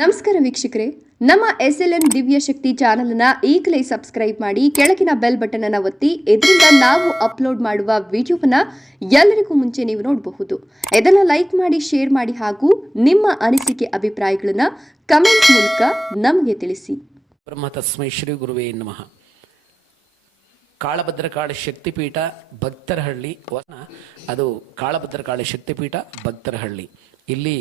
ನಮಸ್ಕಾರ ವೀಕ್ಷಕರೇ. ನಮ್ಮ ಎಸ್ ಎಲ್ ಎನ್ ದಿವ್ಯ ಶಕ್ತಿ ಚಾನೆಲ್ನ ಈಗಲೇ ಸಬ್ಸ್ಕ್ರೈಬ್ ಮಾಡಿ ಕೆಳಗಿನ ಬೆಲ್ ಬಟನ್ ಅನ್ನು ಒತ್ತಿ, ಇದರಿಂದ ನಾವು ಅಪ್ಲೋಡ್ ಮಾಡುವ ವಿಡಿಯೋವನ್ನ ಎಲ್ಲರಿಗೂ ಮುಂಚೆ ನೀವು ನೋಡಬಹುದು. ಇದನ್ನ ಲೈಕ್ ಮಾಡಿ, ಶೇರ್ ಮಾಡಿ ಹಾಗೂ ನಿಮ್ಮ ಅನಿಸಿಕೆ ಅಭಿಪ್ರಾಯಗಳನ್ನ ಕಮೆಂಟ್ ಮೂಲಕ ನಮಗೆ ತಿಳಿಸಿ. ಬ್ರಹ್ಮ ಶ್ರೀ ಗುರುವೇ ನಮಃ. ಕಾಳಭದ್ರಕಾಳಿ ಶಕ್ತಿಪೀಠ, ಭಕ್ತರಹಳ್ಳಿ ಅದು ಕಾಳಭದ್ರಕಾಳಿ ಶಕ್ತಿಪೀಠ, ಭಕ್ತರಹಳ್ಳಿ. ಇಲ್ಲಿ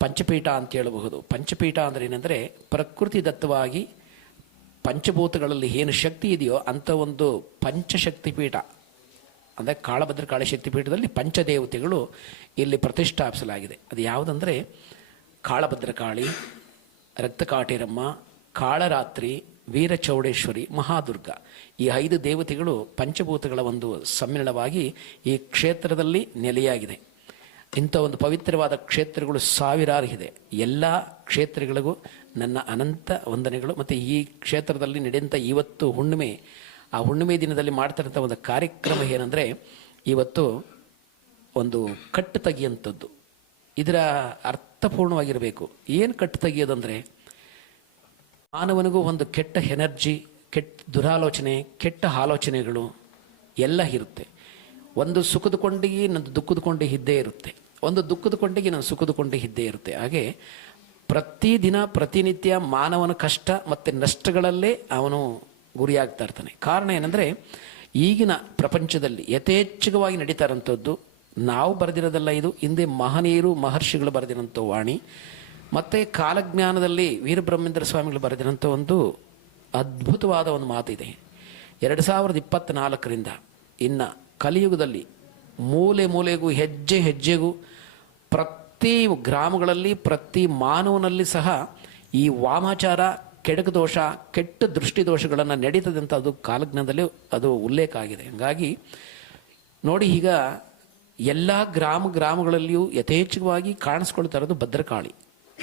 ಪಂಚಪೀಠ ಅಂತ ಹೇಳಬಹುದು. ಪಂಚಪೀಠ ಅಂದರೆ ಏನಂದರೆ ಪ್ರಕೃತಿ ದತ್ತವಾಗಿ ಪಂಚಭೂತಗಳಲ್ಲಿ ಏನು ಶಕ್ತಿ ಇದೆಯೋ ಅಂಥ ಒಂದು ಪಂಚಶಕ್ತಿ ಪೀಠ ಅಂದರೆ ಕಾಳಭದ್ರಕಾಳಿ ಶಕ್ತಿಪೀಠದಲ್ಲಿ ಪಂಚದೇವತೆಗಳು ಇಲ್ಲಿ ಪ್ರತಿಷ್ಠಾಪಿಸಲಾಗಿದೆ. ಅದು ಯಾವುದಂದರೆ ಕಾಳಭದ್ರಕಾಳಿ ರಕ್ತಕಾಟಿರಮ್ಮ ಕಾಳರಾತ್ರಿ, ವೀರಚೌಡೇಶ್ವರಿ, ಮಹಾದುರ್ಗ. ಈ ಐದು ದೇವತೆಗಳು ಪಂಚಭೂತಗಳ ಒಂದು ಸಮ್ಮಿಳನವಾಗಿ ಈ ಕ್ಷೇತ್ರದಲ್ಲಿ ನೆಲೆಯಾಗಿದೆ. ಇಂಥ ಒಂದು ಪವಿತ್ರವಾದ ಕ್ಷೇತ್ರಗಳು ಸಾವಿರಾರು ಇದೆ. ಎಲ್ಲ ಕ್ಷೇತ್ರಗಳಿಗೂ ನನ್ನ ಅನಂತ ವಂದನೆಗಳು. ಮತ್ತು ಈ ಕ್ಷೇತ್ರದಲ್ಲಿ ನಡೆಯುವಂಥ ಇವತ್ತು ಹುಣ್ಣಿಮೆ, ಆ ಹುಣ್ಣಿಮೆ ದಿನದಲ್ಲಿ ಮಾಡ್ತಿರೋಂಥ ಒಂದು ಕಾರ್ಯಕ್ರಮ ಏನಂದರೆ ಇವತ್ತು ಒಂದು ಕಟ್ಟು ತೆಗಿಯುವಂಥದ್ದು. ಇದರ ಅರ್ಥಪೂರ್ಣವಾಗಿರಬೇಕು. ಏನು ಕಟ್ಟು ತೆಗಿಯೋದಂದರೆ ಮಾನವನಿಗೂ ಒಂದು ಕೆಟ್ಟ ಎನರ್ಜಿ, ಕೆಟ್ಟ ದುರಾಲೋಚನೆ, ಕೆಟ್ಟ ಆಲೋಚನೆಗಳು ಎಲ್ಲ ಇರುತ್ತೆ. ಒಂದು ಸುಖದ ಕೊಂಡಿ ನಂದು ದುಃಖದ ಕೊಂಡಿ ಇದ್ದೇ ಇರುತ್ತೆ. ಒಂದು ದುಃಖದ ಕೊಂಡಿಗೆ ನಾನು ಸುಖದ ಕೊಂಡೆ ಇದ್ದೇ ಇರುತ್ತೆ. ಹಾಗೆ ಪ್ರತಿದಿನ ಪ್ರತಿನಿತ್ಯ ಮಾನವನ ಕಷ್ಟ ಮತ್ತು ನಷ್ಟಗಳಲ್ಲೇ ಅವನು ಗುರಿಯಾಗ್ತಾ ಇರ್ತಾನೆ. ಕಾರಣ ಏನಂದರೆ ಈಗಿನ ಪ್ರಪಂಚದಲ್ಲಿ ಯಥೇಚ್ಛವಾಗಿ ನಡೀತಾ ಇರೋಂಥದ್ದು ನಾವು ಬರೆದಿರೋದಲ್ಲ ಇದು, ಹಿಂದೆ ಮಹನೀಯರು, ಮಹರ್ಷಿಗಳು ಬರೆದಿರೋಂಥ ವಾಣಿ, ಮತ್ತು ಕಾಲಜ್ಞಾನದಲ್ಲಿ ವೀರಬ್ರಹ್ಮೇಂದ್ರ ಸ್ವಾಮಿಗಳು ಬರೆದಿರೋಂಥ ಒಂದು ಅದ್ಭುತವಾದ ಒಂದು ಮಾತಿದೆ. ಎರಡು ಸಾವಿರದ ಇಪ್ಪತ್ತ್ನಾಲ್ಕರಿಂದ ಇನ್ನು ಕಲಿಯುಗದಲ್ಲಿ ಮೂಲೆ ಮೂಲೆಗೂ, ಹೆಜ್ಜೆ ಹೆಜ್ಜೆಗೂ ಪ್ರತಿ ಗ್ರಾಮಗಳಲ್ಲಿ, ಪ್ರತಿ ಮಾನವನಲ್ಲಿ ಸಹ ಈ ವಾಮಾಚಾರ, ಕೆಡಕ ದೋಷ, ಕೆಟ್ಟ ದೃಷ್ಟಿ ದೋಷಗಳನ್ನು ನಡೀತದೆ ಅಂತ ಅದು ಕಾಲಜ್ಞದಲ್ಲಿ ಅದು ಉಲ್ಲೇಖ ಆಗಿದೆ. ಹಾಗಾಗಿ ನೋಡಿ ಈಗ ಎಲ್ಲ ಗ್ರಾಮ ಗ್ರಾಮಗಳಲ್ಲಿಯೂ ಯಥೇಚ್ಛವಾಗಿ ಕಾಣಿಸ್ಕೊಳ್ತಾ ಇರೋದು ಭದ್ರಕಾಳಿ.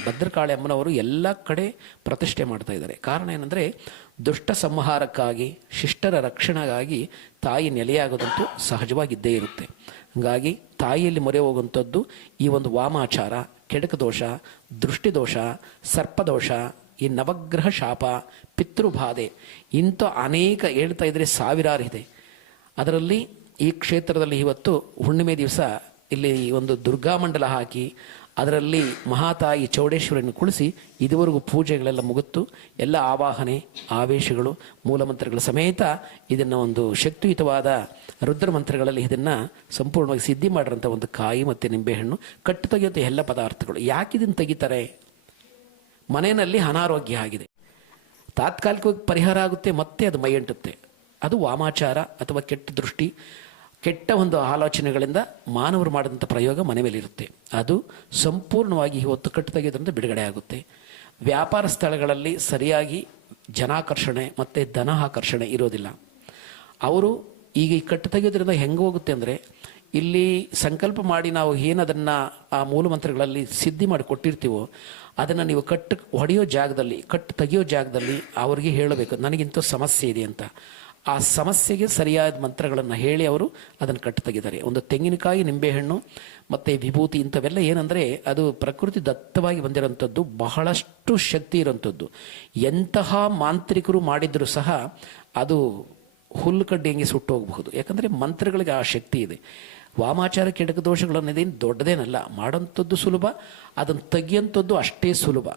ಭದ್ರಕಾಳಿ ಅಮ್ಮನವರು ಎಲ್ಲ ಕಡೆ ಪ್ರತಿಷ್ಠೆ ಮಾಡ್ತಾ ಇದ್ದಾರೆ. ಕಾರಣ ಏನಂದರೆ ದುಷ್ಟ ಸಂಹಾರಕ್ಕಾಗಿ, ಶಿಷ್ಟರ ರಕ್ಷಣೆಗಾಗಿ ತಾಯಿ ನೆಲೆಯಾಗದಂತೂ ಸಹಜವಾಗಿದ್ದೇ ಇರುತ್ತೆ. ಹಾಗಾಗಿ ತಾಯಿಯಲ್ಲಿ ಮೊರೆ ಹೋಗುವಂಥದ್ದು ಈ ಒಂದು ವಾಮಾಚಾರ ಕೆಡಕ ದೋಷ ದೃಷ್ಟಿದೋಷ, ಸರ್ಪದೋಷ, ಈ ನವಗ್ರಹ ಶಾಪ, ಪಿತೃಬಾಧೆ ಇಂಥ ಅನೇಕ ಹೇಳ್ತಾ ಇದ್ರೆ ಸಾವಿರಾರು ಇದೆ. ಅದರಲ್ಲಿ ಈ ಕ್ಷೇತ್ರದಲ್ಲಿ ಇವತ್ತು ಹುಣ್ಣಿಮೆ ದಿವಸ ಇಲ್ಲಿ ಒಂದು ದುರ್ಗಾಮಂಡಲ ಹಾಕಿ ಅದರಲ್ಲಿ ಮಹಾತಾಯಿ ಚೌಡೇಶ್ವರಿಯನ್ನು ಕುಳಿಸಿ ಇದುವರೆಗೂ ಪೂಜೆಗಳೆಲ್ಲ ಮುಗುತ್ತು. ಎಲ್ಲ ಆವಾಹನೆ, ಆವೇಶಗಳು, ಮೂಲಮಂತ್ರಗಳ ಸಮೇತ ಇದನ್ನು ಒಂದು ಶಕ್ತಿಯುತವಾದ ರುದ್ರ ಮಂತ್ರಗಳಲ್ಲಿ ಇದನ್ನು ಸಂಪೂರ್ಣವಾಗಿ ಸಿದ್ಧಿ ಮಾಡಿರೋಂಥ ಒಂದು ಕಾಯಿ ಮತ್ತು ನಿಂಬೆಹಣ್ಣು ಕಟ್ಟು ತೆಗೆಯುವಂಥ ಎಲ್ಲ ಪದಾರ್ಥಗಳು. ಯಾಕೆ ಇದನ್ನು ತೆಗಿತಾರೆ? ಮನೆಯಲ್ಲಿ ಅನಾರೋಗ್ಯ ಆಗಿದೆ. ತಾತ್ಕಾಲಿಕವಾಗಿ ಪರಿಹಾರ ಆಗುತ್ತೆ, ಮತ್ತೆ ಅದು ಮೈಯಂಟುತ್ತೆ. ಅದು ವಾಮಾಚಾರ ಅಥವಾ ಕೆಟ್ಟ ದೃಷ್ಟಿ. ಕೆಟ್ಟ ಒಂದು ಆಲೋಚನೆಗಳಿಂದ ಮಾನವರು ಮಾಡಿದಂಥ ಪ್ರಯೋಗ ಮನೆ ಮೇಲಿರುತ್ತೆ ಅದು ಸಂಪೂರ್ಣವಾಗಿ ಇವತ್ತು ಕಟ್ಟು ತೆಗೆಯೋದ್ರಿಂದ ಬಿಡುಗಡೆ ಆಗುತ್ತೆ. ವ್ಯಾಪಾರ ಸ್ಥಳಗಳಲ್ಲಿ ಸರಿಯಾಗಿ ಜನಾಕರ್ಷಣೆ ಮತ್ತು ಧನ ಆಕರ್ಷಣೆ ಇರೋದಿಲ್ಲ. ಅವರು ಈಗ ಈ ಕಟ್ಟು ತೆಗೆಯೋದ್ರಿಂದ ಹೆಂಗೆ ಹೋಗುತ್ತೆ ಅಂದರೆ, ಇಲ್ಲಿ ಸಂಕಲ್ಪ ಮಾಡಿ ನಾವು ಏನದನ್ನು ಆ ಮೂಲಮಂತ್ರಗಳಲ್ಲಿ ಸಿದ್ಧಿ ಮಾಡಿ ಕೊಟ್ಟಿರ್ತೀವೋ, ಅದನ್ನು ನೀವು ಕಟ್ಟು ಹೊಡೆಯೋ ಜಾಗದಲ್ಲಿ, ಕಟ್ಟು ತೆಗೆಯೋ ಜಾಗದಲ್ಲಿ ಅವರಿಗೆ ಹೇಳಬೇಕು, ನನಗಿಂತ ಸಮಸ್ಯೆ ಇದೆ ಅಂತ. ಆ ಸಮಸ್ಯೆಗೆ ಸರಿಯಾದ ಮಂತ್ರಗಳನ್ನು ಹೇಳಿ ಅವರು ಅದನ್ನು ಕಟ್ಟು ತೆಗಿತಾರೆ ಒಂದು ತೆಂಗಿನಕಾಯಿ, ನಿಂಬೆಹಣ್ಣು ಮತ್ತು ವಿಭೂತಿ ಇಂಥವೆಲ್ಲ ಏನಂದರೆ ಅದು ಪ್ರಕೃತಿ ದತ್ತವಾಗಿ ಬಂದಿರೋಂಥದ್ದು, ಬಹಳಷ್ಟು ಶಕ್ತಿ ಇರೋಂಥದ್ದು. ಎಂತಹ ಮಾಂತ್ರಿಕರು ಮಾಡಿದರೂ ಸಹ ಅದು ಹುಲ್ಲು ಕಡ್ಡಿ ಹಂಗೆ ಸುಟ್ಟು ಹೋಗಬಹುದು ಯಾಕಂದರೆ ಮಂತ್ರಗಳಿಗೆ ಆ ಶಕ್ತಿ ಇದೆ. ವಾಮಾಚಾರ ಕೆಡಕ ದೋಷಗಳನ್ನೇನು ದೊಡ್ಡದೇನಲ್ಲ. ಮಾಡೋಂಥದ್ದು ಸುಲಭ, ಅದನ್ನು ತೆಗಿಯೋಂಥದ್ದು ಅಷ್ಟೇ ಸುಲಭ.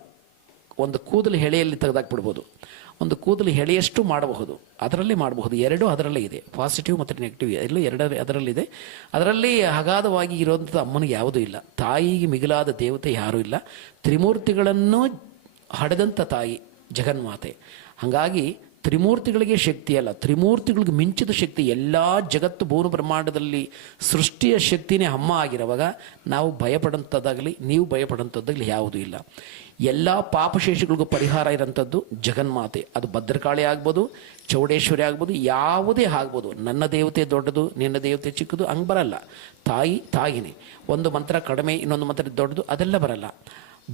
ಒಂದು ಕೂದಲು ಹೆಳೆಯಲ್ಲಿ ತೆಗೆದಾಕ್ಬಿಡ್ಬೋದು. ಒಂದು ಕೂದಲು ಹೆಳೆಯಷ್ಟು ಮಾಡಬಹುದು. ಅದರಲ್ಲಿ ಮಾಡಬಹುದು. ಎರಡೂ ಅದರಲ್ಲೇ ಇದೆ. ಪಾಸಿಟಿವ್ ಮತ್ತು ನೆಗೆಟಿವ್ ಎಲ್ಲೂ ಎರಡರಲ್ಲಿ ಅದರಲ್ಲಿದೆ. ಅದರಲ್ಲಿ ಅಗಾಧವಾಗಿ ಇರುವಂಥದ್ದು ಅಮ್ಮನಿಗೆ ಯಾವುದೂ ಇಲ್ಲ. ತಾಯಿಗೆ ಮಿಗಿಲಾದ ದೇವತೆ ಯಾರೂ ಇಲ್ಲ. ತ್ರಿಮೂರ್ತಿಗಳನ್ನು ಹಡೆದಂಥ ತಾಯಿ ಜಗನ್ಮಾತೆ. ಹಾಗಾಗಿ ತ್ರಿಮೂರ್ತಿಗಳಿಗೆ ಶಕ್ತಿ ಅಲ್ಲ. ತ್ರಿಮೂರ್ತಿಗಳಿಗೆ ಮಿಂಚಿದ ಶಕ್ತಿ ಎಲ್ಲ ಜಗತ್ತು ಭೂನು ಬ್ರಹ್ಮಾಂಡದಲ್ಲಿ ಸೃಷ್ಟಿಯ ಶಕ್ತಿನೇ ಅಮ್ಮ ಆಗಿರುವಾಗ ನಾವು ಭಯಪಡಂಥದ್ದಾಗಲಿ, ನೀವು ಭಯಪಡೋಂಥದ್ದಾಗಲಿ ಯಾವುದೂ ಇಲ್ಲ. ಎಲ್ಲ ಪಾಪಶೇಷಗಳಿಗೂ ಪರಿಹಾರ ಇರೋಂಥದ್ದು ಜಗನ್ಮಾತೆ. ಅದು ಭದ್ರಕಾಳಿ ಆಗ್ಬೋದು, ಚೌಡೇಶ್ವರಿ ಆಗ್ಬೋದು, ಯಾವುದೇ ಆಗ್ಬೋದು. ನನ್ನ ದೇವತೆ ದೊಡ್ಡದು, ನಿನ್ನ ದೇವತೆ ಚಿಕ್ಕದು, ಹಂಗೆ ಬರಲ್ಲ. ತಾಯಿ, ತಾಯಿನೇ. ಒಂದು ಮಂತ್ರ ಕಡಿಮೆ, ಇನ್ನೊಂದು ಮಂತ್ರ ದೊಡ್ಡದು, ಅದೆಲ್ಲ ಬರಲ್ಲ.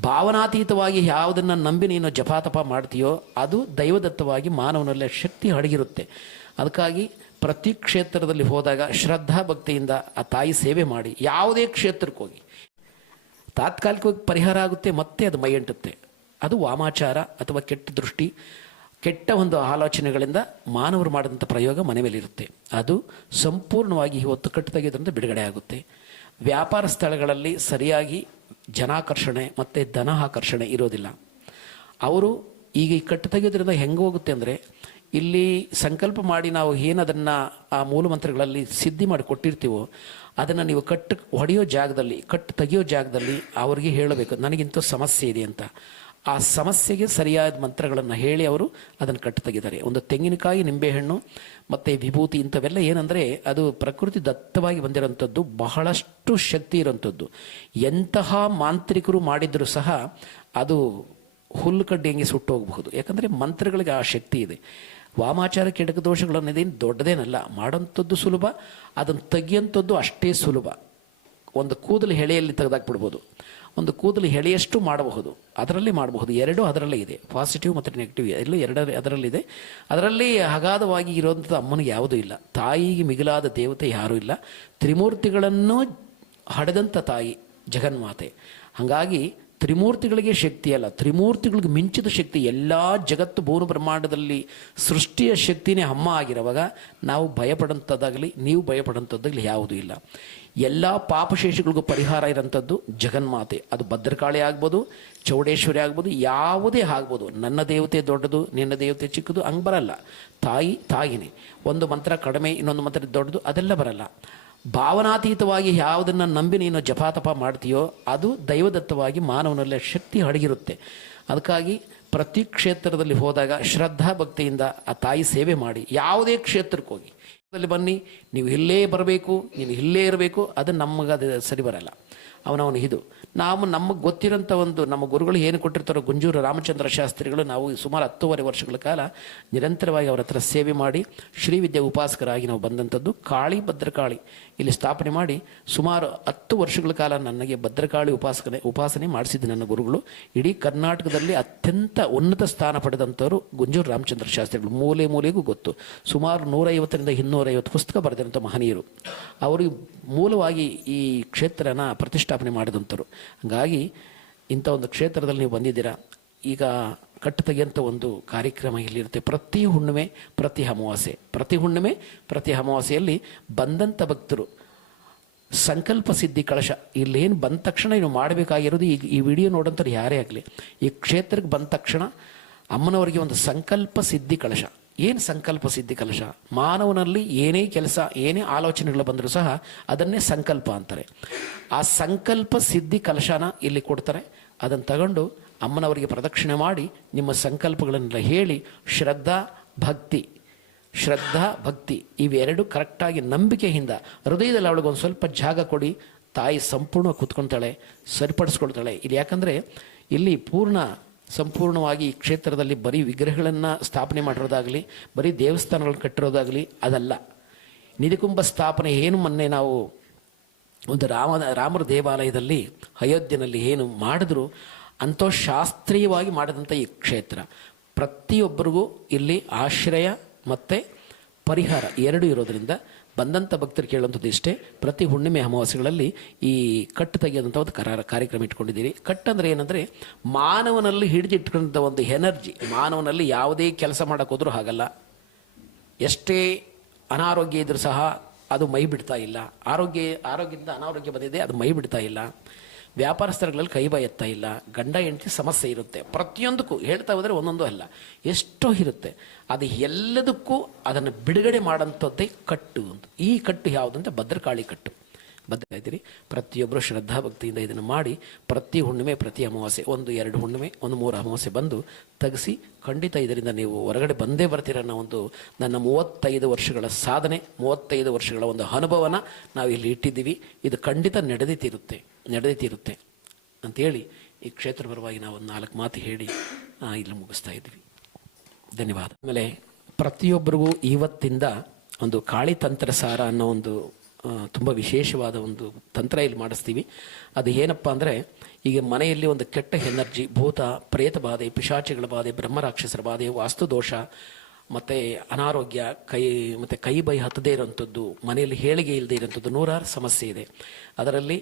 ಭಾವನಾತೀತವಾಗಿ ಯಾವುದನ್ನು ನಂಬಿ ನೀನು ಜಪಾತಪ ಮಾಡ್ತೀಯೋ, ಅದು ದೈವದತ್ತವಾಗಿ ಮಾನವನಲ್ಲಿ ಶಕ್ತಿ ಅಡಗಿರುತ್ತೆ ಅದಕ್ಕಾಗಿ ಪ್ರತಿ ಕ್ಷೇತ್ರದಲ್ಲಿ ಹೋದಾಗ ಶ್ರದ್ಧಾ ಭಕ್ತಿಯಿಂದ ಆ ತಾಯಿ ಸೇವೆ ಮಾಡಿ. ಯಾವುದೇ ಕ್ಷೇತ್ರಕ್ಕೆ ಹೋಗಿ ತಾತ್ಕಾಲಿಕವಾಗಿ ಪರಿಹಾರ ಆಗುತ್ತೆ, ಮತ್ತೆ ಅದು ಮೈಯಂಟುತ್ತೆ. ಅದು ವಾಮಾಚಾರ ಅಥವಾ ಕೆಟ್ಟ ದೃಷ್ಟಿ, ಕೆಟ್ಟ ಒಂದು ಆಲೋಚನೆಗಳಿಂದ ಮಾನವರು ಮಾಡಿದಂಥ ಪ್ರಯೋಗ ಮನೆ ಮೇಲಿರುತ್ತೆ ಅದು ಸಂಪೂರ್ಣವಾಗಿ ಹೊತ್ತು ಕಟ್ಟು ತೆಗೆಯೋದ್ರಿಂದ ಬಿಡುಗಡೆ ಆಗುತ್ತೆ. ವ್ಯಾಪಾರ ಸ್ಥಳಗಳಲ್ಲಿ ಸರಿಯಾಗಿ ಜನಾಕರ್ಷಣೆ ಮತ್ತು ಧನ ಆಕರ್ಷಣೆ ಇರೋದಿಲ್ಲ. ಅವರು ಈಗ ಈ ಕಟ್ಟು ತೆಗೆಯೋದ್ರಿಂದ ಹೆಂಗೆ ಹೋಗುತ್ತೆ ಅಂದರೆ ಇಲ್ಲಿ ಸಂಕಲ್ಪ ಮಾಡಿ ನಾವು ಏನದನ್ನು ಆ ಮೂಲಮಂತ್ರಗಳಲ್ಲಿ ಸಿದ್ಧಿ ಮಾಡಿ ಕೊಟ್ಟಿರ್ತೀವೋ, ಅದನ್ನು ನೀವು ಕಟ್ಟು ಹೊಡೆಯೋ ಜಾಗದಲ್ಲಿ, ಕಟ್ಟು ತೆಗೆಯೋ ಜಾಗದಲ್ಲಿ ಅವರಿಗೆ ಹೇಳಬೇಕು, ನನಗಿಂತ ಸಮಸ್ಯೆ ಇದೆ ಅಂತ. ಆ ಸಮಸ್ಯೆಗೆ ಸರಿಯಾದ ಮಂತ್ರಗಳನ್ನು ಹೇಳಿ ಅವರು ಅದನ್ನು ಕಟ್ಟು ತೆಗಿತಾರೆ ಒಂದು ತೆಂಗಿನಕಾಯಿ, ನಿಂಬೆಹಣ್ಣು, ಮತ್ತು ವಿಭೂತಿ ಇಂಥವೆಲ್ಲ ಏನಂದರೆ ಅದು ಪ್ರಕೃತಿ ದತ್ತವಾಗಿ ಬಂದಿರೋಂಥದ್ದು ಬಹಳಷ್ಟು ಶಕ್ತಿ ಇರೋಂಥದ್ದು ಎಂತಹ ಮಾಂತ್ರಿಕರು ಮಾಡಿದರೂ ಸಹ ಅದು ಹುಲ್ಲು ಕಡ್ಡಿ ಹಂಗೆ ಸುಟ್ಟು ಹೋಗಬಹುದು ಯಾಕಂದರೆ ಮಂತ್ರಗಳಿಗೆ ಆ ಶಕ್ತಿ ಇದೆ. ವಾಮಾಚಾರ ಕೆಡಕ ದೋಷಗಳು ಅನ್ನೋದೇನು ದೊಡ್ಡದೇನಲ್ಲ, ಮಾಡೋಂಥದ್ದು ಸುಲಭ ಅದನ್ನು ತೆಗಿಯೋಂಥದ್ದು ಅಷ್ಟೇ ಸುಲಭ. ಒಂದು ಕೂದಲು ಹೆಳೆಯಲ್ಲಿ ತೆಗೆದಾಕ್ಬಿಡ್ಬೋದು. ಒಂದು ಕೂದಲು ಹೆಳೆಯಷ್ಟು ಮಾಡಬಹುದು. ಅದರಲ್ಲಿ ಮಾಡಬಹುದು. ಎರಡೂ ಅದರಲ್ಲೇ ಇದೆ. ಪಾಸಿಟಿವ್ ಮತ್ತು ನೆಗೆಟಿವ್ ಎಲ್ಲೂ ಎರಡರ ಅದರಲ್ಲಿದೆ. ಅದರಲ್ಲಿ ಅಗಾಧವಾಗಿ ಇರೋವಂಥದ್ದು ಅಮ್ಮನಿಗೆ ಯಾವುದೂ ಇಲ್ಲ. ತಾಯಿಗೆ ಮಿಗಿಲಾದ ದೇವತೆ ಯಾರೂ ಇಲ್ಲ. ತ್ರಿಮೂರ್ತಿಗಳನ್ನು ಹಡೆದಂಥ ತಾಯಿ ಜಗನ್ಮಾತೆ. ಹಾಗಾಗಿ ತ್ರಿಮೂರ್ತಿಗಳಿಗೆ ಶಕ್ತಿ ಅಲ್ಲ, ತ್ರಿಮೂರ್ತಿಗಳಿಗೆ ಮಿಂಚಿದ ಶಕ್ತಿ, ಎಲ್ಲ ಜಗತ್ತು ಭೂನು ಬ್ರಹ್ಮಾಂಡದಲ್ಲಿ ಸೃಷ್ಟಿಯ ಶಕ್ತಿನೇ ಅಮ್ಮ ಆಗಿರುವಾಗ ನಾವು ಭಯಪಡಂಥದ್ದಾಗಲಿ ನೀವು ಭಯಪಡಂಥದ್ದಾಗಲಿ ಯಾವುದೂ ಇಲ್ಲ. ಎಲ್ಲ ಪಾಪಶೇಷಗಳಿಗೂ ಪರಿಹಾರ ಇರೋಂಥದ್ದು ಜಗನ್ಮಾತೆ. ಅದು ಭದ್ರಕಾಳಿ ಆಗ್ಬೋದು, ಚೌಡೇಶ್ವರಿ ಆಗ್ಬೋದು, ಯಾವುದೇ ಆಗ್ಬೋದು. ನನ್ನ ದೇವತೆ ದೊಡ್ಡದು, ನಿನ್ನ ದೇವತೆ ಚಿಕ್ಕದು, ಹಂಗೆ ಬರಲ್ಲ. ತಾಯಿ, ತಾಯಿನೇ. ಒಂದು ಮಂತ್ರ ಕಡಿಮೆ, ಇನ್ನೊಂದು ಮಂತ್ರ ದೊಡ್ಡದು, ಅದೆಲ್ಲ ಬರಲ್ಲ. ಭಾವನಾತೀತವಾಗಿ ಯಾವುದನ್ನು ನಂಬಿ ನೀನು ಜಪಾತಪ ಮಾಡ್ತೀಯೋ ಅದು ದೈವದತ್ತವಾಗಿ ಮಾನವನಲ್ಲಿ ಶಕ್ತಿ ಅಡಗಿರುತ್ತೆ ಅದಕ್ಕಾಗಿ ಪ್ರತಿ ಕ್ಷೇತ್ರದಲ್ಲಿ ಹೋದಾಗ ಶ್ರದ್ಧಾ ಭಕ್ತಿಯಿಂದ ಆ ತಾಯಿ ಸೇವೆ ಮಾಡಿ. ಯಾವುದೇ ಕ್ಷೇತ್ರಕ್ಕೆ ಹೋಗಿ. ಬನ್ನಿ, ನೀವು ಇಲ್ಲೇ ಬರಬೇಕು, ನೀವು ಇಲ್ಲೇ ಇರಬೇಕು, ಅದು ನಮಗೆ ಅದು ಸರಿ ಬರಲ್ಲ. ಅವನವನು ಇದು. ನಾವು ನಮಗೆ ಗೊತ್ತಿರೋಂಥ ಒಂದು ನಮ್ಮ ಗುರುಗಳು ಏನು ಕೊಟ್ಟಿರ್ತಾರೋ ಗುಂಜೂರು ರಾಮಚಂದ್ರ ಶಾಸ್ತ್ರಿಗಳು ನಾವು ಸುಮಾರು ಹತ್ತೂವರೆ ವರ್ಷಗಳ ಕಾಲ ನಿರಂತರವಾಗಿ ಅವರ ಹತ್ರ ಸೇವೆ ಮಾಡಿ ಶ್ರೀವಿದ್ಯಾ ಉಪಾಸಕರಾಗಿ ನಾವು ಬಂದಂಥದ್ದು. ಕಾಳಿ ಭದ್ರಕಾಳಿ. ಇಲ್ಲಿ ಸ್ಥಾಪನೆ ಮಾಡಿ ಸುಮಾರು ಹತ್ತು ವರ್ಷಗಳ ಕಾಲ ನನಗೆ ಭದ್ರಕಾಳಿ ಉಪಾಸಕನೆ, ಉಪಾಸನೆ ಮಾಡಿಸಿದ್ದು ನನ್ನ ಗುರುಗಳು. ಇಡೀ ಕರ್ನಾಟಕದಲ್ಲಿ ಅತ್ಯಂತ ಉನ್ನತ ಸ್ಥಾನ ಪಡೆದಂಥವರು ಗುಂಜೂರು ರಾಮಚಂದ್ರ ಶಾಸ್ತ್ರಿಗಳು. ಮೂಲೆ ಮೂಲೆಗೂ ಗೊತ್ತು. ಸುಮಾರು ನೂರೈವತ್ತರಿಂದ ಇನ್ನೂರೈವತ್ತು ಪುಸ್ತಕ ಬರೆದಂಥ ಮಹನೀಯರು. ಅವರು ಮೂಲವಾಗಿ ಈ ಕ್ಷೇತ್ರನ ಪ್ರತಿಷ್ಠಾಪನೆ ಮಾಡಿದಂಥರು ಹಾಗಾಗಿ ಇಂಥ ಒಂದು ಕ್ಷೇತ್ರದಲ್ಲಿ ನೀವು ಬಂದಿದ್ದೀರಾ, ಈಗ ಕಟ್ಟು ತೆಗೆಯಂಥ ಒಂದು ಕಾರ್ಯಕ್ರಮ ಇಲ್ಲಿರುತ್ತೆ. ಪ್ರತಿ ಹುಣ್ಣಿಮೆ, ಪ್ರತಿ ಅಮಾವಾಸ್ಯೆ. ಪ್ರತಿ ಹುಣ್ಣಿಮೆ, ಪ್ರತಿ ಅಮಾವಾಸ್ಯೆಯಲ್ಲಿ ಬಂದಂಥ ಭಕ್ತರು, ಸಂಕಲ್ಪ ಸಿದ್ಧಿ ಕಳಶ. ಇಲ್ಲೇನು ಬಂದ ತಕ್ಷಣ ನೀವು ಮಾಡಬೇಕಾಗಿರೋದು ಈಗ ಈ ವಿಡಿಯೋ ನೋಡೋಂಥವ್ರು ಯಾರೇ ಆಗಲಿ, ಈ ಕ್ಷೇತ್ರಕ್ಕೆ ಬಂದ ತಕ್ಷಣ ಅಮ್ಮನವರಿಗೆ ಒಂದು ಸಂಕಲ್ಪ ಸಿದ್ಧಿ ಕಳಶ. ಏನು ಸಂಕಲ್ಪ ಸಿದ್ಧಿ ಕಲಶ? ಮಾನವನಲ್ಲಿ ಏನೇ ಕೆಲಸ, ಏನೇ ಆಲೋಚನೆಗಳು ಬಂದರೂ ಸಹ ಅದನ್ನೇ ಸಂಕಲ್ಪ ಅಂತಾರೆ. ಆ ಸಂಕಲ್ಪ ಸಿದ್ಧಿ ಕಲಶನ ಇಲ್ಲಿ ಕೊಡ್ತಾರೆ. ಅದನ್ನು ತಗೊಂಡು ಅಮ್ಮನವರಿಗೆ ಪ್ರದಕ್ಷಿಣೆ ಮಾಡಿ ನಿಮ್ಮ ಸಂಕಲ್ಪಗಳನ್ನೆಲ್ಲ ಹೇಳಿ ಶ್ರದ್ಧಾ, ಭಕ್ತಿ ಶ್ರದ್ಧಾ, ಭಕ್ತಿ ಇವೆರಡು ಕರೆಕ್ಟಾಗಿ ನಂಬಿಕೆಯಿಂದ ಹೃದಯದಲ್ಲಿ ಅವಳಿಗೆ ಒಂದು ಸ್ವಲ್ಪ ಜಾಗ ಕೊಡಿ. ತಾಯಿ ಸಂಪೂರ್ಣ ಕೂತ್ಕೊಳ್ತಾಳೆ ಸರಿಪಡಿಸ್ಕೊಳ್ತಾಳೆ. ಇಲ್ಲಿ ಯಾಕಂದರೆ ಇಲ್ಲಿ ಪೂರ್ಣ ಸಂಪೂರ್ಣವಾಗಿ ಈ ಕ್ಷೇತ್ರದಲ್ಲಿ ಬರೀ ವಿಗ್ರಹಗಳನ್ನು ಸ್ಥಾಪನೆ ಮಾಡಿರೋದಾಗಲಿ, ಬರೀ ದೇವಸ್ಥಾನಗಳನ್ನು ಕಟ್ಟಿರೋದಾಗಲಿ ಅದಲ್ಲ. ನಿಧಿಕುಂಭ ಸ್ಥಾಪನೆ ಏನು ಮೊನ್ನೆ ನಾವು ಒಂದು ರಾಮ, ರಾಮರ ದೇವಾಲಯದಲ್ಲಿ ಅಯೋಧ್ಯೆಯಲ್ಲಿ ಏನು ಮಾಡಿದ್ರು, ಅಂಥ ಶಾಸ್ತ್ರೀಯವಾಗಿ ಮಾಡಿದಂಥ ಈ ಕ್ಷೇತ್ರ. ಪ್ರತಿಯೊಬ್ಬರಿಗೂ ಇಲ್ಲಿ ಆಶ್ರಯ ಮತ್ತು ಪರಿಹಾರ ಎರಡೂ ಇರೋದರಿಂದ ಬಂದಂಥ ಭಕ್ತರು ಕೇಳುವಂಥದ್ದು ಇಷ್ಟೇ. ಪ್ರತಿ ಹುಣ್ಣಿಮೆ ಅಮಾವಾಸ್ಯೆಗಳಲ್ಲಿ ಈ ಕಟ್ಟು ತೆಗೆಯೋದಂಥ ಒಂದು ಕರಾರ ಕಾರ್ಯಕ್ರಮ ಇಟ್ಕೊಂಡಿದ್ದೀರಿ. ಕಟ್ ಅಂದರೆ ಏನಂದರೆ ಮಾನವನಲ್ಲಿ ಹಿಡಿದಿಟ್ಕೊಂಡ ಒಂದು ಎನರ್ಜಿ. ಮಾನವನಲ್ಲಿ ಯಾವುದೇ ಕೆಲಸ ಮಾಡೋಕ್ಕೋದ್ರೂ ಹಾಗಲ್ಲ. ಎಷ್ಟೇ ಅನಾರೋಗ್ಯ ಇದ್ರೂ ಸಹ ಅದು ಮೈ ಬಿಡ್ತಾ ಇಲ್ಲ. ಆರೋಗ್ಯ, ಆರೋಗ್ಯದಿಂದ ಅನಾರೋಗ್ಯ ಬಂದಿದೆ, ಅದು ಮೈ ಬಿಡ್ತಾ ಇಲ್ಲ. ವ್ಯಾಪಾರ ಸ್ಥಳಗಳಲ್ಲಿ ಕೈ ಬಾಯಿ ಎತ್ತಾ ಇಲ್ಲ, ಗಂಡ ಹೆಂಡತಿ ಸಮಸ್ಯೆ ಇರುತ್ತೆ. ಪ್ರತಿಯೊಂದಕ್ಕೂ ಹೇಳ್ತಾ ಹೋದರೆ ಒಂದೊಂದು ಅಲ್ಲ, ಎಷ್ಟೋ ಇರುತ್ತೆ. ಅದು ಎಲ್ಲದಕ್ಕೂ ಅದನ್ನು ಬಿಡುಗಡೆ ಮಾಡೋಂಥದ್ದೇ ಕಟ್ಟು ಅಂತ. ಈ ಕಟ್ಟು ಯಾವುದಂತ ಭದ್ರಕಾಳಿ ಕಟ್ಟು. ಭದ್ರ ಇದ್ದೀರಿ. ಪ್ರತಿಯೊಬ್ಬರು ಶ್ರದ್ಧಾ ಭಕ್ತಿಯಿಂದ ಇದನ್ನು ಮಾಡಿ ಪ್ರತಿ ಹುಣ್ಣಿಮೆ, ಪ್ರತಿ ಅಮಾವಾಸ್ಯೆ, ಒಂದು, ಎರಡು ಹುಣ್ಣಿಮೆ, ಒಂದು, ಮೂರು ಅಮಾವಾಸ್ಯೆ ಬಂದು ತೆಗೆಸಿ ಖಂಡಿತ ಇದರಿಂದ ನೀವು ಹೊರಗಡೆ ಬಂದೇ ಬರ್ತೀರ ಅನ್ನೋ ಒಂದು ನನ್ನ ಮೂವತ್ತೈದು ವರ್ಷಗಳ ಸಾಧನೆ, ಮೂವತ್ತೈದು ವರ್ಷಗಳ ಒಂದು ಅನುಭವನ ನಾವು ಇಲ್ಲಿ ಇಟ್ಟಿದ್ದೀವಿ. ಇದು ಖಂಡಿತ ನಡೆದಿತ್ತಿರುತ್ತೆ ನಡೆದಿತ್ತಿರುತ್ತೆ ನಡೆದೇ ತೀರುತ್ತೆ ಅಂತೇಳಿ ಈ ಕ್ಷೇತ್ರ ಪರವಾಗಿ ನಾವು ಒಂದು ನಾಲ್ಕು ಮಾತು ಹೇಳಿ ಇಲ್ಲಿ ಮುಗಿಸ್ತಾ ಇದ್ವಿ ಧನ್ಯವಾದ. ಆಮೇಲೆ ಪ್ರತಿಯೊಬ್ಬರಿಗೂ ಇವತ್ತಿಂದ ಒಂದು ಕಾಳಿ ತಂತ್ರಸಾರ ಅನ್ನೋ ಒಂದು ತುಂಬ ವಿಶೇಷವಾದ ಒಂದು ತಂತ್ರ ಇಲ್ಲಿ ಮಾಡಿಸ್ತೀವಿ. ಅದು ಏನಪ್ಪ ಅಂದರೆ, ಈಗ ಮನೆಯಲ್ಲಿ ಒಂದು ಕೆಟ್ಟ ಎನರ್ಜಿ, ಭೂತ, ಪ್ರೇತ ಬಾಧೆ, ಪಿಶಾಚಿಗಳ ಬಾಧೆ ಬ್ರಹ್ಮರಾಕ್ಷಸರ ಬಾಧೆ ವಾಸ್ತುದೋಷ ಮತ್ತು ಅನಾರೋಗ್ಯ, ಕೈ, ಮತ್ತು ಕೈ ಬೈ ಹತ್ತದೇ ಇರೋಂಥದ್ದು ಮನೆಯಲ್ಲಿ ಹೇಳಿಗೆ ಇಲ್ಲದೆ ಇರೋಂಥದ್ದು ನೂರಾರು ಸಮಸ್ಯೆ ಇದೆ. ಅದರಲ್ಲಿ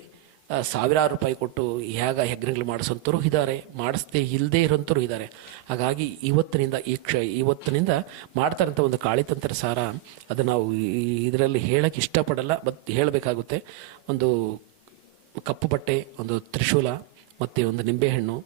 ಸಾವಿರಾರು ರೂಪಾಯಿ ಕೊಟ್ಟು ಯಾಗ ಯಜ್ಞಗಳು ಮಾಡಿಸೋಂಥವ್ರು ಇದ್ದಾರೆ, ಮಾಡಿಸದೇ ಇಲ್ಲದೇ ಇರೋಂಥವ್ರು ಇದ್ದಾರೆ. ಹಾಗಾಗಿ ಇವತ್ತಿನಿಂದ ಈ ಕ್ಷ, ಇವತ್ತಿನಿಂದ ಮಾಡ್ತಾರಂಥ ಒಂದು ಕಾಳಿತಂತ್ರ ಸಾರ ಅದು ನಾವು ಇದರಲ್ಲಿ ಹೇಳಕ್ಕೆ ಇಷ್ಟಪಡಲ್ಲ, ಬಟ್ ಹೇಳಬೇಕಾಗುತ್ತೆ. ಒಂದು ಕಪ್ಪು ಬಟ್ಟೆ ಒಂದು ತ್ರಿಶೂಲ, ಮತ್ತು ಒಂದು ನಿಂಬೆಹಣ್ಣು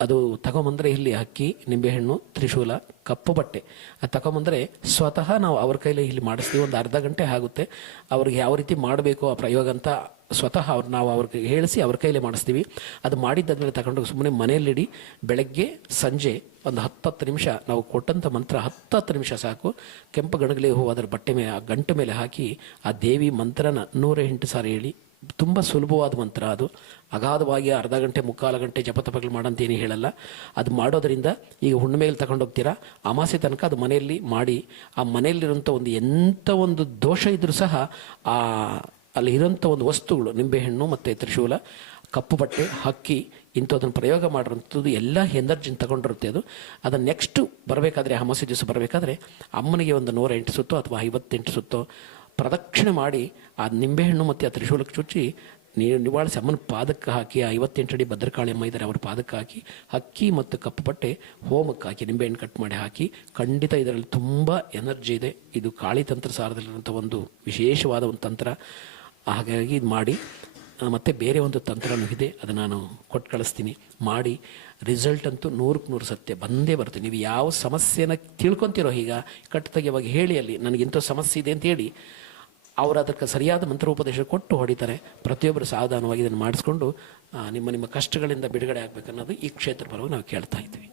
ಅದು ತಗೊಂಬಂದರೆ ಇಲ್ಲಿ ಅಕ್ಕಿ, ನಿಂಬೆಹಣ್ಣು, ತ್ರಿಶೂಲ, ಕಪ್ಪು ಬಟ್ಟೆ. ಅದು ತಗೊಂಬಂದರೆ ಸ್ವತಃ ನಾವು ಅವ್ರ ಕೈಲಿ ಇಲ್ಲಿ ಮಾಡಿಸ್ತೀವಿ. ಒಂದು ಅರ್ಧ ಗಂಟೆ ಆಗುತ್ತೆ. ಅವ್ರಿಗೆ ಯಾವ ರೀತಿ ಮಾಡಬೇಕು ಆ ಪ್ರಯೋಗ ಅಂತ ಸ್ವತಃ ಅವ್ರು ನಾವು ಅವ್ರಿಗೆ ಹೇಳಿಸಿ ಅವ್ರ ಕೈಲೇ ಮಾಡಿಸ್ತೀವಿ. ಅದು ಮಾಡಿದ್ದಾದ್ಮೇಲೆ ತಗೊಂಡು ಸುಮ್ಮನೆ ಮನೆಯಲ್ಲಿಡಿ ಬೆಳಗ್ಗೆ, ಸಂಜೆ ಒಂದು ಹತ್ತತ್ತು ನಿಮಿಷ ನಾವು ಕೊಟ್ಟಂಥ ಮಂತ್ರ ಹತ್ತತ್ತು ನಿಮಿಷ ಸಾಕು. ಕೆಂಪು ಗಣಗಲಿ ಹೂವು ಅದರ ಬಟ್ಟೆ ಮೇಲೆ ಆ ಗಂಟು ಮೇಲೆ ಹಾಕಿ ಆ ದೇವಿ ಮಂತ್ರನ ನೂರ ಎಂಟು ಸಾರಿ ಹೇಳಿ ತುಂಬ ಸುಲಭವಾದ ಮಂತ್ರ ಅದು. ಅಗಾಧವಾಗಿ ಅರ್ಧ ಗಂಟೆ, ಮುಕ್ಕಾಲು ಗಂಟೆ ಜಪತಪಗಳು ಮಾಡಂತೇನು ಹೇಳಲ್ಲ. ಅದು ಮಾಡೋದರಿಂದ ಈಗ ಹುಣ್ಣಿಮೆಯಲ್ಲಿ ತಗೊಂಡೋಗ್ತೀರಾ ಅಮಾಸೆ ತನಕ ಅದು ಮನೆಯಲ್ಲಿ ಮಾಡಿ, ಆ ಮನೆಯಲ್ಲಿರುವಂಥ ಒಂದು ಎಂಥ ಒಂದು ದೋಷ ಇದ್ದರೂ ಸಹ ಆ ಅಲ್ಲಿ ಇರೋಂಥ ಒಂದು ವಸ್ತುಗಳು, ನಿಂಬೆಹಣ್ಣು ಮತ್ತು ತ್ರಿಶೂಲ, ಕಪ್ಪು ಬಟ್ಟೆ, ಹಕ್ಕಿ ಇಂಥದನ್ನು ಪ್ರಯೋಗ ಮಾಡಿರೋಂಥದ್ದು ಎಲ್ಲ ಎನರ್ಜಿನ ತಗೊಂಡಿರುತ್ತೆ ಅದು. ಅದನ್ನು ನೆಕ್ಸ್ಟು ಬರಬೇಕಾದ್ರೆ, ಅಮಾಸೆ ದಿವಸ ಬರಬೇಕಾದ್ರೆ ಅಮ್ಮನಿಗೆ ಒಂದು ನೂರ ಎಂಟು ಸುತ್ತೋ ಅಥವಾ ಐವತ್ತೆಂಟು ಸುತ್ತೋ ಪ್ರದಕ್ಷಿಣೆ ಮಾಡಿ ಆ ನಿಂಬೆಹಣ್ಣು ಮತ್ತು ಆ ತ್ರಿಶೂಲಕ್ಕೆ ಚುಚ್ಚಿ ನೀರು ನಿವಾಳಿಸಿ ಅಮ್ಮನ ಪಾದಕ್ಕೆ ಹಾಕಿ, ಆ ಐವತ್ತೆಂಟು ಅಡಿ ಭದ್ರಕಾಳಿ ಅಮ್ಮ ಇದ್ದಾರೆ ಅವ್ರ ಪಾದಕ್ಕೆ ಹಾಕಿ ಅಕ್ಕಿ ಮತ್ತು ಕಪ್ಪು ಬಟ್ಟೆ ಹೋಮಕ್ಕೆ ಹಾಕಿ, ನಿಂಬೆಹಣ್ಣು ಕಟ್ ಮಾಡಿ ಹಾಕಿ, ಖಂಡಿತ ಇದರಲ್ಲಿ ತುಂಬ ಎನರ್ಜಿ ಇದೆ. ಇದು ಕಾಳಿ ತಂತ್ರ ಸಾರದಲ್ಲಿರುವಂಥ ಒಂದು ವಿಶೇಷವಾದ ಒಂದು ತಂತ್ರ. ಹಾಗಾಗಿ ಇದು ಮಾಡಿ ಮತ್ತು ಬೇರೆ ಒಂದು ತಂತ್ರನೂ ಇದೆ ಅದು ನಾನು ಕೊಟ್ಟು ಕಳಿಸ್ತೀನಿ. ಮಾಡಿ ರಿಸಲ್ಟ್ ಅಂತೂ ನೂರಕ್ಕೆ ನೂರು ಸತ್ಯ, ಬಂದೇ ಬರುತ್ತೆ. ನೀವು ಯಾವ ಸಮಸ್ಯೆನ ತಿಳ್ಕೊತಿರೋ ಈಗ ಕಟ್ಟ ತೆಗೆಯುವಾಗ ಹೇಳಿ ಅಲ್ಲಿ ನನಗಿಂಥ ಸಮಸ್ಯೆ ಇದೆ ಅಂತ ಹೇಳಿ ಅವರು ಅದಕ್ಕೆ ಸರಿಯಾದ ಮಂತ್ರೋಪದೇಶ ಕೊಟ್ಟು ಹೊಡಿತಾರೆ. ಪ್ರತಿಯೊಬ್ಬರು ಸಾವಧಾನವಾಗಿ ಇದನ್ನು ಮಾಡಿಸ್ಕೊಂಡು ನಿಮ್ಮ ನಿಮ್ಮ ಕಷ್ಟಗಳಿಂದ ಬಿಡುಗಡೆ ಆಗಬೇಕನ್ನೋದು ಈ ಕ್ಷೇತ್ರ ಪರವಾಗಿ ನಾವು ಕೇಳ್ತಾ ಇದ್ವಿ.